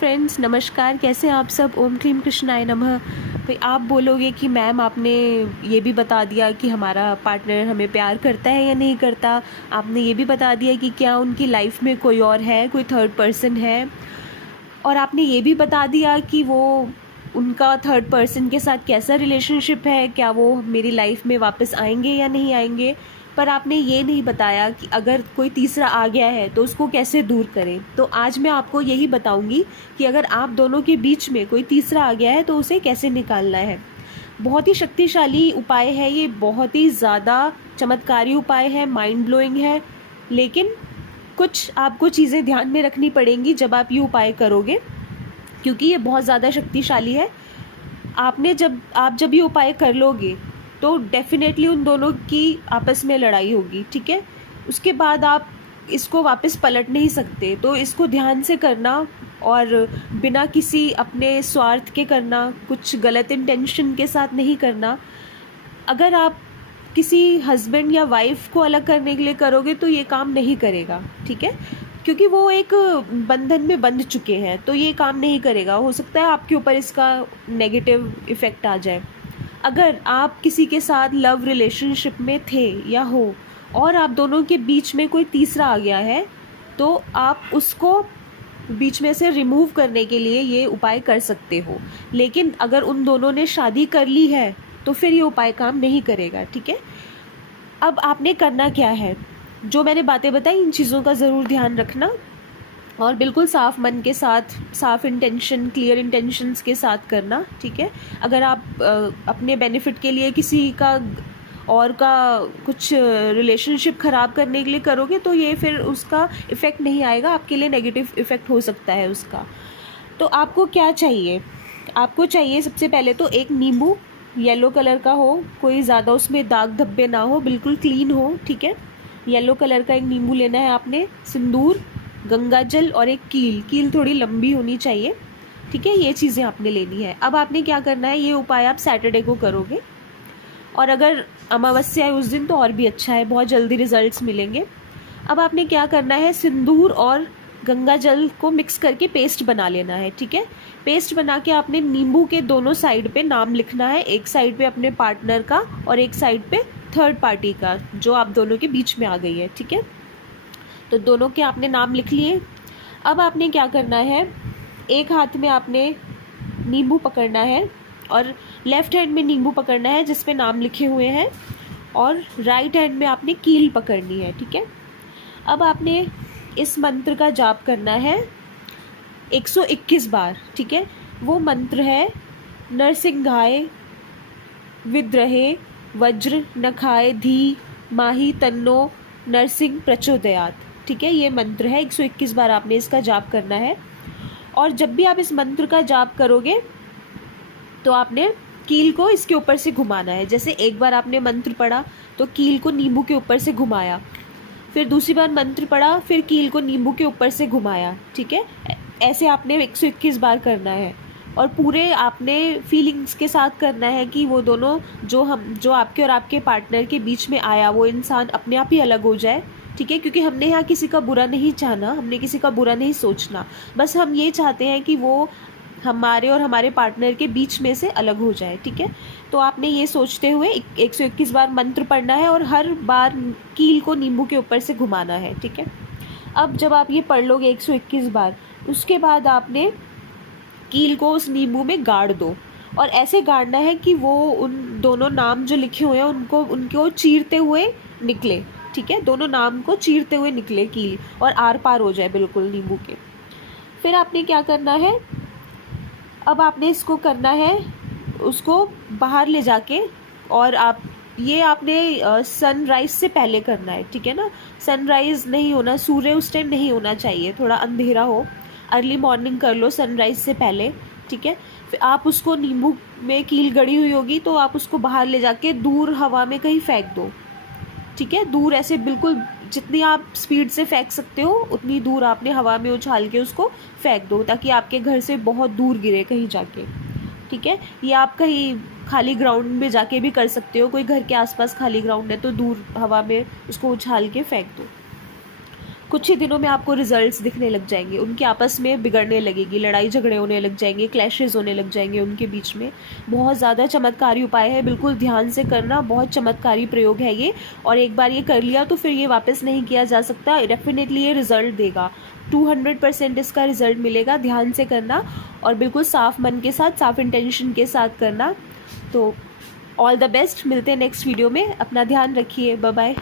Friends, नमस्कार। कैसे हैं आप सब? ओम क्लीम कृष्णाय नमः। भाई आप बोलोगे कि मैम आपने ये भी बता दिया कि हमारा पार्टनर हमें प्यार करता है या नहीं करता, आपने ये भी बता दिया कि क्या उनकी लाइफ में कोई और है, कोई थर्ड पर्सन है, और आपने ये भी बता दिया कि वो उनका थर्ड पर्सन के साथ कैसा रिलेशनशिप है, क्या वो मेरी लाइफ में वापस आएंगे या नहीं आएंगे। पर आपने ये नहीं बताया कि अगर कोई तीसरा आ गया है तो उसको कैसे दूर करें। तो आज मैं आपको यही बताऊंगी कि अगर आप दोनों के बीच में कोई तीसरा आ गया है तो उसे कैसे निकालना है। बहुत ही शक्तिशाली उपाय है ये, बहुत ही ज़्यादा चमत्कारी उपाय है, माइंड ब्लोइंग है। लेकिन कुछ आपको चीज़ें ध्यान में रखनी पड़ेंगी जब आप ये उपाय करोगे, क्योंकि ये बहुत ज़्यादा शक्तिशाली है। आप जब ये उपाय कर लोगे तो डेफिनेटली उन दोनों की आपस में लड़ाई होगी, ठीक है। उसके बाद आप इसको वापस पलट नहीं सकते, तो इसको ध्यान से करना और बिना किसी अपने स्वार्थ के करना, कुछ गलत इंटेंशन के साथ नहीं करना। अगर आप किसी हस्बैंड या वाइफ को अलग करने के लिए करोगे तो ये काम नहीं करेगा, ठीक है, क्योंकि वो एक बंधन में बंध चुके हैं, तो ये काम नहीं करेगा। हो सकता है आपके ऊपर इसका नेगेटिव इफ़ेक्ट आ जाए। अगर आप किसी के साथ लव रिलेशनशिप में थे या हो और आप दोनों के बीच में कोई तीसरा आ गया है, तो आप उसको बीच में से रिमूव करने के लिए ये उपाय कर सकते हो। लेकिन अगर उन दोनों ने शादी कर ली है तो फिर ये उपाय काम नहीं करेगा, ठीक है। अब आपने करना क्या है, जो मैंने बातें बताई इन चीज़ों का ज़रूर ध्यान रखना और बिल्कुल साफ मन के साथ, साफ इंटेंशन, क्लियर इंटेंशंस के साथ करना, ठीक है। अगर आप अपने बेनिफिट के लिए किसी का और का कुछ रिलेशनशिप ख़राब करने के लिए करोगे तो ये फिर उसका इफ़ेक्ट नहीं आएगा, आपके लिए नेगेटिव इफ़ेक्ट हो सकता है उसका। तो आपको क्या चाहिए? आपको चाहिए सबसे पहले तो एक नींबू, येलो कलर का हो, कोई ज़्यादा उसमें दाग धब्बे ना हो, बिल्कुल क्लीन हो, ठीक है। येलो कलर का एक नींबू लेना है आपने, सिंदूर, गंगा जल और एक कील थोड़ी लंबी होनी चाहिए, ठीक है। ये चीज़ें आपने लेनी है। अब आपने क्या करना है, ये उपाय आप सैटरडे को करोगे, और अगर अमावस्या है उस दिन तो और भी अच्छा है, बहुत जल्दी रिजल्ट्स मिलेंगे। अब आपने क्या करना है, सिंदूर और गंगा जल को मिक्स करके पेस्ट बना लेना है, ठीक है। पेस्ट बना के आपने नींबू के दोनों साइड पे नाम लिखना है, एक साइड पे अपने पार्टनर का और एक साइड पे थर्ड पार्टी का, जो आप दोनों के बीच में आ गई है, ठीक है। तो दोनों के आपने नाम लिख लिए। अब आपने क्या करना है, एक हाथ में आपने नींबू पकड़ना है और लेफ़्ट हैंड में नींबू पकड़ना है जिस पे नाम लिखे हुए हैं, और राइट हैंड में आपने कील पकड़नी है, ठीक है। अब आपने इस मंत्र का जाप करना है 121 बार, ठीक है। वो मंत्र है, नरसिंहाय विद्रहे वज्र नखाए धी माही तन्नो नरसिंह प्रचोदयात, ठीक है। ये मंत्र है, 121 बार आपने इसका जाप करना है। और जब भी आप इस मंत्र का जाप करोगे तो आपने कील को इसके ऊपर से घुमाना है। जैसे एक बार आपने मंत्र पढ़ा तो कील को नींबू के ऊपर से घुमाया, फिर दूसरी बार मंत्र पढ़ा, फिर कील को नींबू के ऊपर से घुमाया, ठीक है। ऐसे आपने 121 बार करना है, और पूरे आपने फीलिंग्स के साथ करना है कि वो दोनों जो आपके और आपके पार्टनर के बीच में आया वो इंसान अपने आप ही अलग हो जाए, ठीक है। क्योंकि हमने यहाँ किसी का बुरा नहीं चाहना, हमने किसी का बुरा नहीं सोचना, बस हम ये चाहते हैं कि वो हमारे और हमारे पार्टनर के बीच में से अलग हो जाए, ठीक है। तो आपने ये सोचते हुए 121 बार मंत्र पढ़ना है और हर बार कील को नींबू के ऊपर से घुमाना है, ठीक है। अब जब आप ये पढ़ लोगे 121 बार, उसके बाद आपने कील को उस नींबू में गाड़ दो, और ऐसे गाड़ना है कि वो उन दोनों नाम जो लिखे हुए हैं उनको चीरते हुए निकले, ठीक है। दोनों नाम को चीरते हुए निकले कील, और आर पार हो जाए बिल्कुल नींबू के। फिर आपने क्या करना है, अब आपने इसको करना है, उसको बाहर ले जाके, और आपने सनराइज़ से पहले करना है, ठीक है ना। सनराइज़ नहीं होना, सूर्य उस टाइम नहीं होना चाहिए, थोड़ा अंधेरा हो, अर्ली मॉर्निंग कर लो सनराइज़ से पहले, ठीक है। फिर आप उसको, नींबू में कील गड़ी हुई होगी तो आप उसको बाहर ले जाके दूर हवा में कहीं फेंक दो, ठीक है। दूर, ऐसे बिल्कुल जितनी आप स्पीड से फेंक सकते हो उतनी दूर आपने हवा में उछाल के उसको फेंक दो, ताकि आपके घर से बहुत दूर गिरे कहीं जाके, ठीक है। ये आप कहीं खाली ग्राउंड में जाके भी कर सकते हो, कोई घर के आसपास खाली ग्राउंड है तो दूर हवा में उसको उछाल के फेंक दो। कुछ ही दिनों में आपको रिजल्ट्स दिखने लग जाएंगे, उनके आपस में बिगड़ने लगेगी, लड़ाई झगड़े होने लग जाएंगे, क्लैशेस होने लग जाएंगे उनके बीच में। बहुत ज़्यादा चमत्कारी उपाय है, बिल्कुल ध्यान से करना, बहुत चमत्कारी प्रयोग है ये। और एक बार ये कर लिया तो फिर ये वापस नहीं किया जा सकता, डेफिनेटली ये रिजल्ट देगा, 200% इसका रिजल्ट मिलेगा। ध्यान से करना और बिल्कुल साफ मन के साथ, साफ इंटेंशन के साथ करना। तो ऑल द बेस्ट, मिलते हैं नेक्स्ट वीडियो में, अपना ध्यान रखिए, बाय बाय।